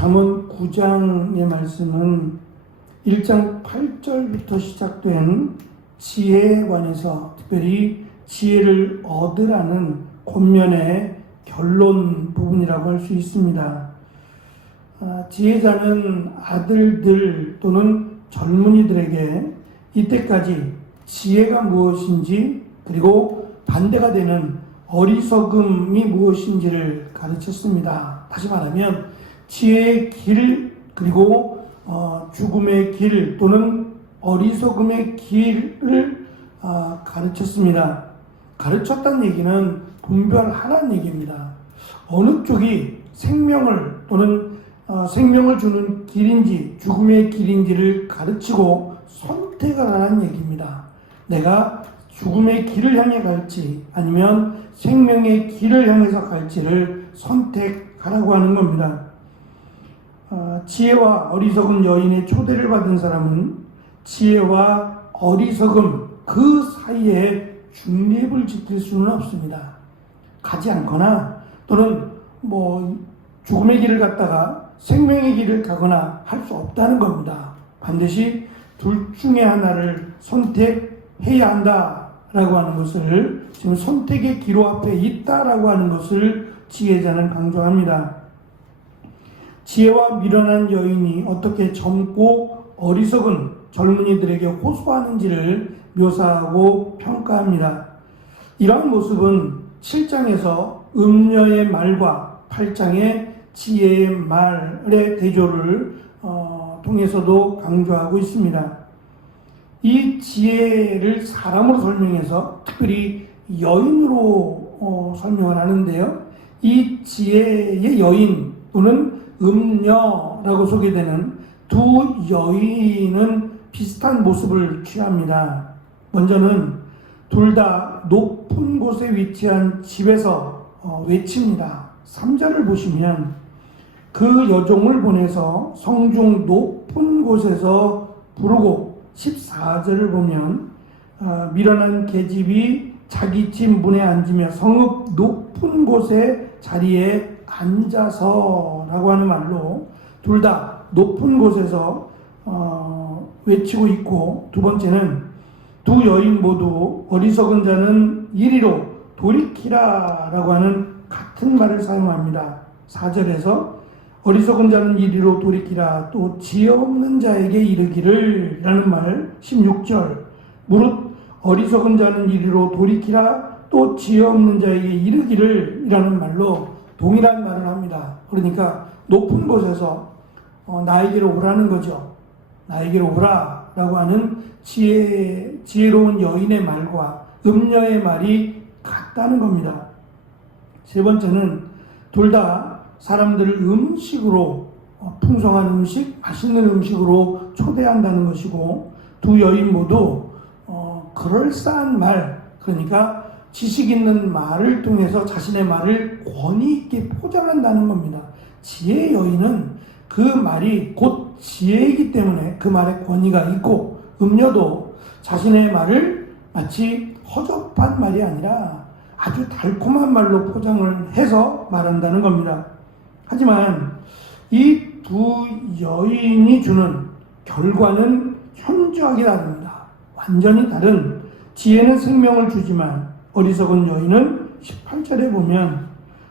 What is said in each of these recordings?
잠언 9장의 말씀은 1장 8절부터 시작된 지혜에 관해서 특별히 지혜를 얻으라는 권면의 결론 부분이라고 할 수 있습니다. 지혜자는 아들들 또는 젊은이들에게 이때까지 지혜가 무엇인지 그리고 반대가 되는 어리석음이 무엇인지를 가르쳤습니다. 다시 말하면 지혜의 길 그리고 죽음의 길 또는 어리석음의 길을 가르쳤습니다. 가르쳤다는 얘기는 분별하라는 얘기입니다. 어느 쪽이 생명을 또는 생명을 주는 길인지 죽음의 길인지를 가르치고 선택을 하라는 얘기입니다. 내가 죽음의 길을 향해 갈지 아니면 생명의 길을 향해서 갈지를 선택하라고 하는 겁니다. 지혜와 어리석은 여인의 초대를 받은 사람은 지혜와 어리석음 그 사이에 중립을 지킬 수는 없습니다. 가지 않거나 또는 죽음의 길을 갔다가 생명의 길을 가거나 할 수 없다는 겁니다. 반드시 둘 중에 하나를 선택해야 한다라고 하는 것을 지금 선택의 기로 앞에 있다라고 하는 것을 지혜자는 강조합니다. 지혜와 미련한 여인이 어떻게 젊고 어리석은 젊은이들에게 호소하는지를 묘사하고 평가합니다. 이러한 모습은 7장에서 음녀의 말과 8장의 지혜의 말의 대조를 통해서도 강조하고 있습니다. 이 지혜를 사람으로 설명해서 특별히 여인으로 설명을 하는데요. 이 지혜의 여인 또는 음녀라고 소개되는 두 여인은 비슷한 모습을 취합니다. 먼저는 둘 다 높은 곳에 위치한 집에서 외칩니다. 3절을 보시면 그 여종을 보내서 성중 높은 곳에서 부르고 14절을 보면 미련한 계집이 자기 집 문에 앉으며 성읍 높은 곳에 자리에 앉아서 라고 하는 말로 둘 다 높은 곳에서 외치고 있고, 두 번째는 두 여인 모두 어리석은 자는 이리로 돌이키라 라고 하는 같은 말을 사용합니다. 4절에서 어리석은 자는 이리로 돌이키라 또 지혜 없는 자에게 이르기를 라는 말, 16절 무릇 어리석은 자는 이리로 돌이키라 또 지혜 없는 자에게 이르기를 이라는 말로 동일한 말을 합니다. 그러니까 높은 곳에서 나에게로 오라는 거죠. 나에게로 오라 라고 하는 지혜로운 여인의 말과 음녀의 말이 같다는 겁니다. 세 번째는 둘 다 사람들을 음식으로 풍성한 음식, 맛있는 음식으로 초대한다는 것이고, 두 여인 모두 그럴싸한 말, 그러니까 지식 있는 말을 통해서 자신의 말을 권위 있게 포장한다는 겁니다. 지혜의 여인은 그 말이 곧 지혜이기 때문에 그 말에 권위가 있고, 음녀도 자신의 말을 마치 허접한 말이 아니라 아주 달콤한 말로 포장을 해서 말한다는 겁니다. 하지만 이 두 여인이 주는 결과는 현저하게 다릅니다. 완전히 다른, 지혜는 생명을 주지만 어리석은 여인은 18절에 보면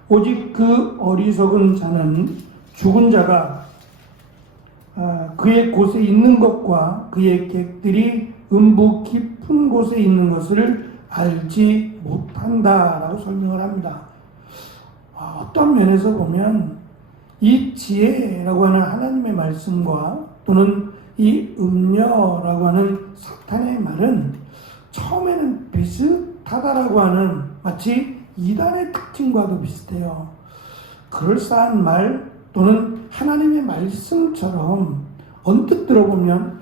오직 그 어리석은 자는 죽은 자가 그의 곳에 있는 것과 그의 객들이 음부 깊은 곳에 있는 것을 알지 못한다라고 설명을 합니다. 어떤 면에서 보면 이 지혜라고 하는 하나님의 말씀과 또는 이 음녀라고 하는 사탄의 말은 처음에는 비슷하다라고 하는 마치 이단의 특징과도 비슷해요. 그럴싸한 말 또는 하나님의 말씀처럼 언뜻 들어보면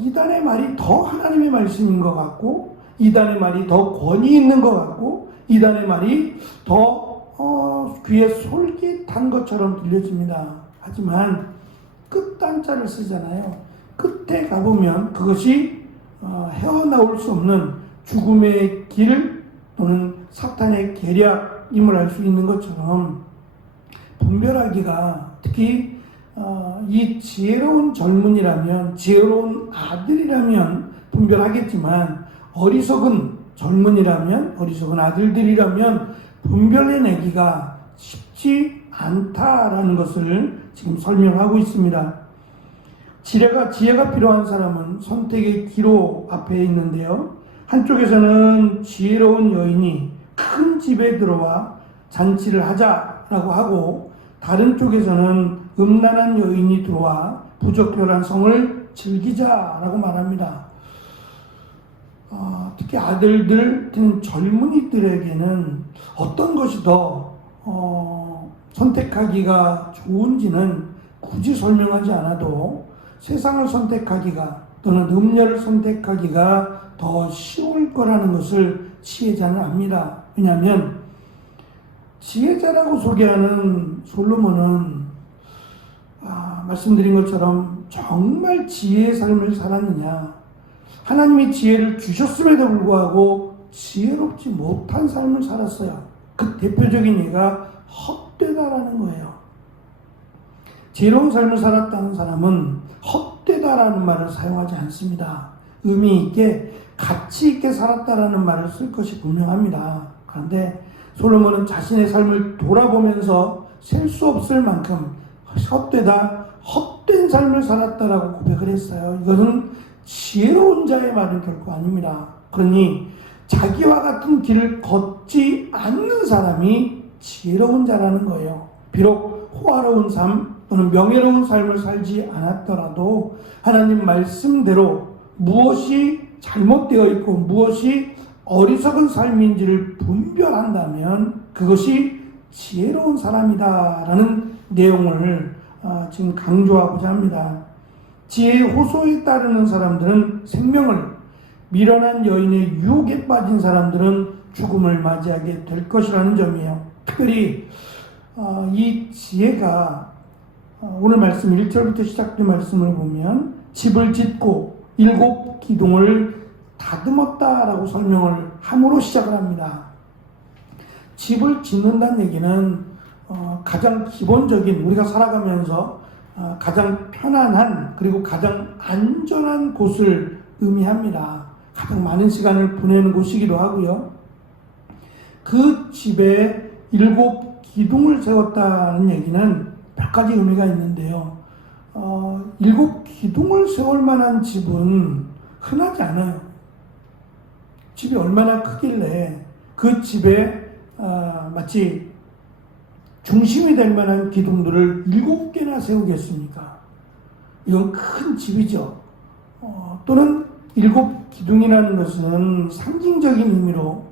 이단의 말이 더 하나님의 말씀인 것 같고, 이단의 말이 더 권위 있는 것 같고, 이단의 말이 더 귀에 솔깃한 것처럼 들려집니다. 하지만 끝단자를 쓰잖아요. 끝에 가보면 그것이 헤어나올 수 없는 죽음의 길 또는 사탄의 계략임을 알 수 있는 것처럼 분별하기가, 특히 이 지혜로운 젊은이라면, 지혜로운 아들이라면 분별하겠지만, 어리석은 젊은이라면, 어리석은 아들들이라면 분별해내기가 쉽지 않다라는 것을 지금 설명하고 있습니다. 지혜가 필요한 사람은 선택의 기로 앞에 있는데요. 한쪽에서는 지혜로운 여인이 큰 집에 들어와 잔치를 하자라고 하고, 다른 쪽에서는 음란한 여인이 들어와 부적절한 성을 즐기자라고 말합니다. 특히 아들들, 젊은이들에게는 어떤 것이 더 선택하기가 좋은지는 굳이 설명하지 않아도 세상을 선택하기가 또는 음녀를 선택하기가 더 쉬울 거라는 것을 지혜자는 압니다. 왜냐하면 지혜자라고 소개하는 솔로몬은 말씀드린 것처럼 정말 지혜의 삶을 살았느냐, 하나님이 지혜를 주셨음에도 불구하고 지혜롭지 못한 삶을 살았어요. 그 대표적인 예가 헛되다라는 거예요. 지혜로운 삶을 살았다는 사람은 헛되다라는 말을 사용하지 않습니다. 의미 있게, 가치 있게 살았다라는 말을 쓸 것이 분명합니다. 그런데 솔로몬은 자신의 삶을 돌아보면서 셀 수 없을 만큼 헛되다, 헛된 삶을 살았다라고 고백을 했어요. 이것은 지혜로운 자의 말은 결코 아닙니다. 그러니 자기와 같은 길을 걷지 않는 사람이 지혜로운 자라는 거예요. 비록 호화로운 삶 또는 명예로운 삶을 살지 않았더라도 하나님 말씀대로 무엇이 잘못되어 있고 무엇이 어리석은 삶인지를 분별한다면 그것이 지혜로운 사람이다라는 내용을 지금 강조하고자 합니다. 지혜의 호소에 따르는 사람들은 생명을, 미련한 여인의 유혹에 빠진 사람들은 죽음을 맞이하게 될 것이라는 점이에요. 특별히 이 지혜가 오늘 말씀 1절부터 시작된 말씀을 보면 집을 짓고 7 기둥을 다듬었다라고 설명을 함으로 시작을 합니다. 집을 짓는다는 얘기는 가장 기본적인, 우리가 살아가면서 가장 편안한 그리고 가장 안전한 곳을 의미합니다. 가장 많은 시간을 보내는 곳이기도 하고요. 그 집에 7 기둥을 세웠다는 얘기는 몇 가지 의미가 있는데요. 7 기둥을 세울 만한 집은 흔하지 않아요. 집이 얼마나 크길래 그 집에 마치 중심이 될 만한 기둥들을 7개나 세우겠습니까? 이건 큰 집이죠. 또는 7 기둥이라는 것은 상징적인 의미로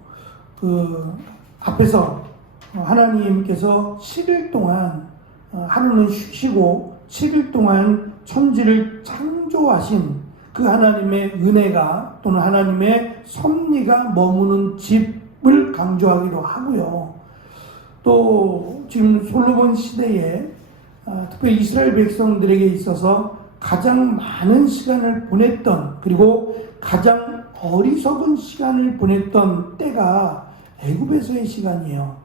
그 앞에서 하나님께서 7일 동안 하루는 쉬시고 7일 동안 천지를 창조하신 그 하나님의 은혜가 또는 하나님의 섭리가 머무는 집을 강조하기도 하고요. 또 지금 솔로몬 시대에 특별히 이스라엘 백성들에게 있어서 가장 많은 시간을 보냈던, 그리고 가장 어리석은 시간을 보냈던 때가 애굽에서의 시간이에요.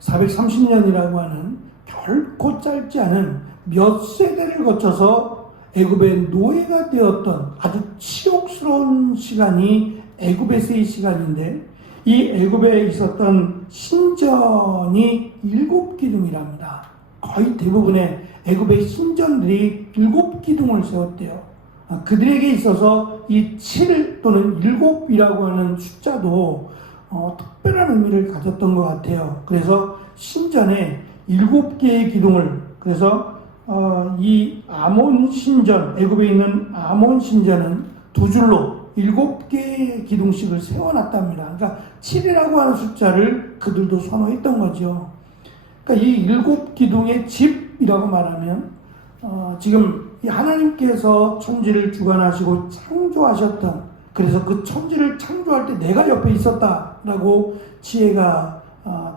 430년이라고 하는 결코 짧지 않은 몇 세대를 거쳐서 애굽의 노예가 되었던 아주 치욕스러운 시간이 애굽에서의 시간인데, 이 애굽에 있었던 신전이 7 기둥이랍니다. 거의 대부분의 애굽의 신전들이 7 기둥을 세웠대요. 그들에게 있어서 이 7 또는 7이라고 하는 숫자도 특별한 의미를 가졌던 것 같아요. 그래서 신전에 7개의 기둥을, 그래서 이 아몬 신전, 애굽에 있는 아몬 신전은 2줄로 7개의 기둥씩을 세워놨답니다. 그러니까 7이라고 하는 숫자를 그들도 선호했던 거죠. 그러니까 이 7 기둥의 집이라고 말하면 지금 이 하나님께서 천지를 주관하시고 창조하셨던, 그래서 그 천지를 창조할 때 내가 옆에 있었다라고 지혜가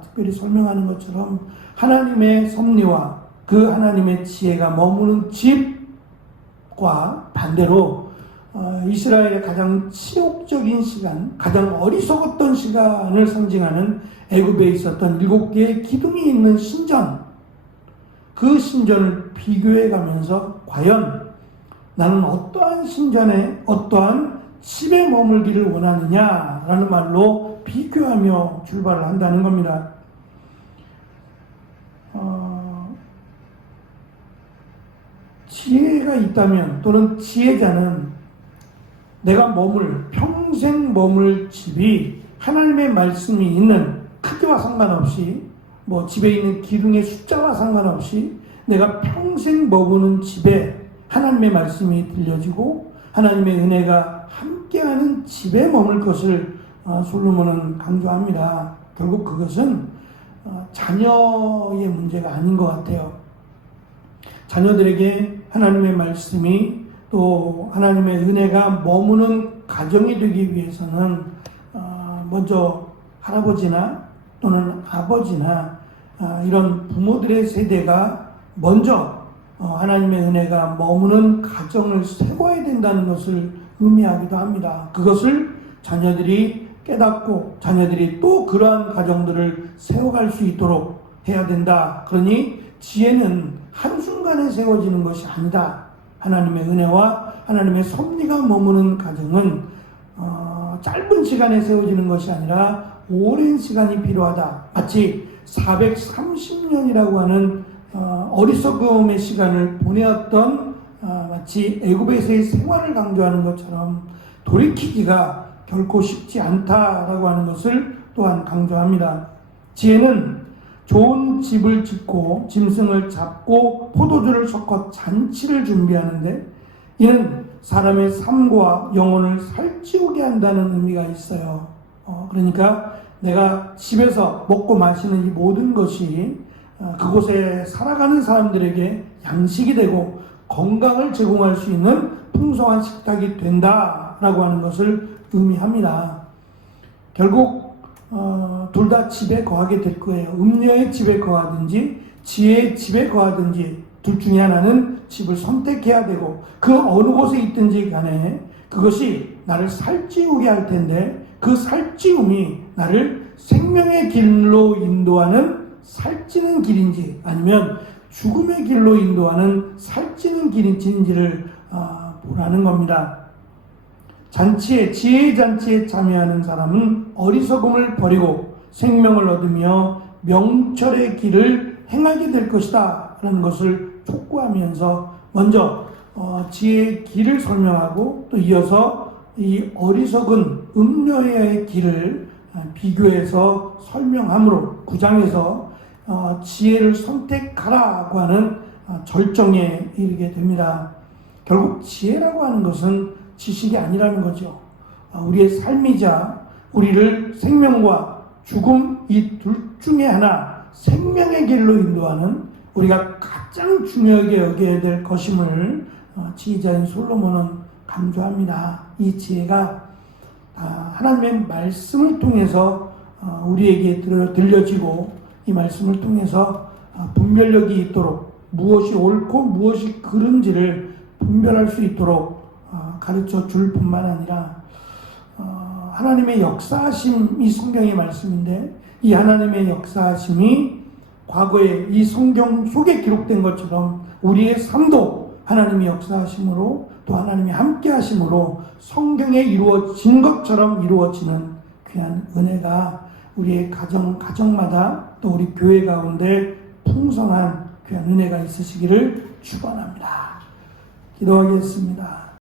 특별히 설명하는 것처럼 하나님의 섭리와 그 하나님의 지혜가 머무는 집과 반대로 이스라엘의 가장 치욕적인 시간, 가장 어리석었던 시간을 상징하는 애굽에 있었던 7개의 기둥이 있는 신전, 그 신전을 비교해 가면서 과연 나는 어떠한 신전에 어떠한 집에 머물기를 원하느냐라는 말로 비교하며 출발을 한다는 겁니다. 지혜가 있다면 또는 지혜자는 내가 평생 머물 집이 하나님의 말씀이 있는 크기와 상관없이 집에 있는 기둥의 숫자와 상관없이 내가 평생 머무는 집에 하나님의 말씀이 들려지고 하나님의 은혜가 함께하는 집에 머물 것을 솔로몬은 강조합니다. 결국 그것은 자녀의 문제가 아닌 것 같아요. 자녀들에게 하나님의 말씀이 또 하나님의 은혜가 머무는 가정이 되기 위해서는 먼저 할아버지나 또는 아버지나 이런 부모들의 세대가 먼저 하나님의 은혜가 머무는 가정을 세워야 된다는 것을 의미하기도 합니다. 그것을 자녀들이 깨닫고 자녀들이 또 그러한 가정들을 세워갈 수 있도록 해야 된다. 그러니 지혜는 한순간에 세워지는 것이 아니다. 하나님의 은혜와 하나님의 섭리가 머무는 가정은 짧은 시간에 세워지는 것이 아니라 오랜 시간이 필요하다. 마치 430년이라고 하는 어리석음의 시간을 보내었던 마치 애굽에서의 생활을 강조하는 것처럼 돌이키기가 결코 쉽지 않다라고 하는 것을 또한 강조합니다. 지혜는 좋은 집을 짓고 짐승을 잡고 포도주를 섞어 잔치를 준비하는데 이는 사람의 삶과 영혼을 살찌우게 한다는 의미가 있어요. 그러니까 내가 집에서 먹고 마시는 이 모든 것이 그곳에 살아가는 사람들에게 양식이 되고 건강을 제공할 수 있는 풍성한 식탁이 된다라고 하는 것을 의미합니다. 결국 둘 다 집에 거하게 될 거예요. 음녀의 집에 거하든지 지혜의 집에 거하든지 둘 중에 하나는 집을 선택해야 되고 그 어느 곳에 있든지 간에 그것이 나를 살찌우게 할 텐데 그 살찌움이 나를 생명의 길로 인도하는 살찌는 길인지 아니면 죽음의 길로 인도하는 살찌는 길인지를 보라는 겁니다. 지혜의 잔치에 참여하는 사람은 어리석음을 버리고 생명을 얻으며 명철의 길을 행하게 될 것이다 라는 것을 촉구하면서 먼저 지혜의 길을 설명하고 또 이어서 이 어리석은 음녀의 길을 비교해서 설명함으로 9장에서 지혜를 선택하라고 하는 절정에 이르게 됩니다. 결국 지혜라고 하는 것은 지식이 아니라는 거죠. 우리의 삶이자 우리를 생명과 죽음 이 둘 중에 하나 생명의 길로 인도하는 우리가 가장 중요하게 여겨야 될 것임을 지혜자인 솔로몬은 강조합니다. 이 지혜가 하나님의 말씀을 통해서 우리에게 들려지고 이 말씀을 통해서 분별력이 있도록 무엇이 옳고 무엇이 그른지를 분별할 수 있도록 가르쳐 줄 뿐만 아니라 하나님의 역사하심이 성경의 말씀인데 이 하나님의 역사하심이 과거에 이 성경 속에 기록된 것처럼 우리의 삶도 하나님의 역사하심으로 또 하나님이 함께 하심으로 성경에 이루어진 것처럼 이루어지는 귀한 은혜가 우리의 가정마다 또 우리 교회 가운데 풍성한 귀한 은혜가 있으시기를 축원합니다. 기도하겠습니다.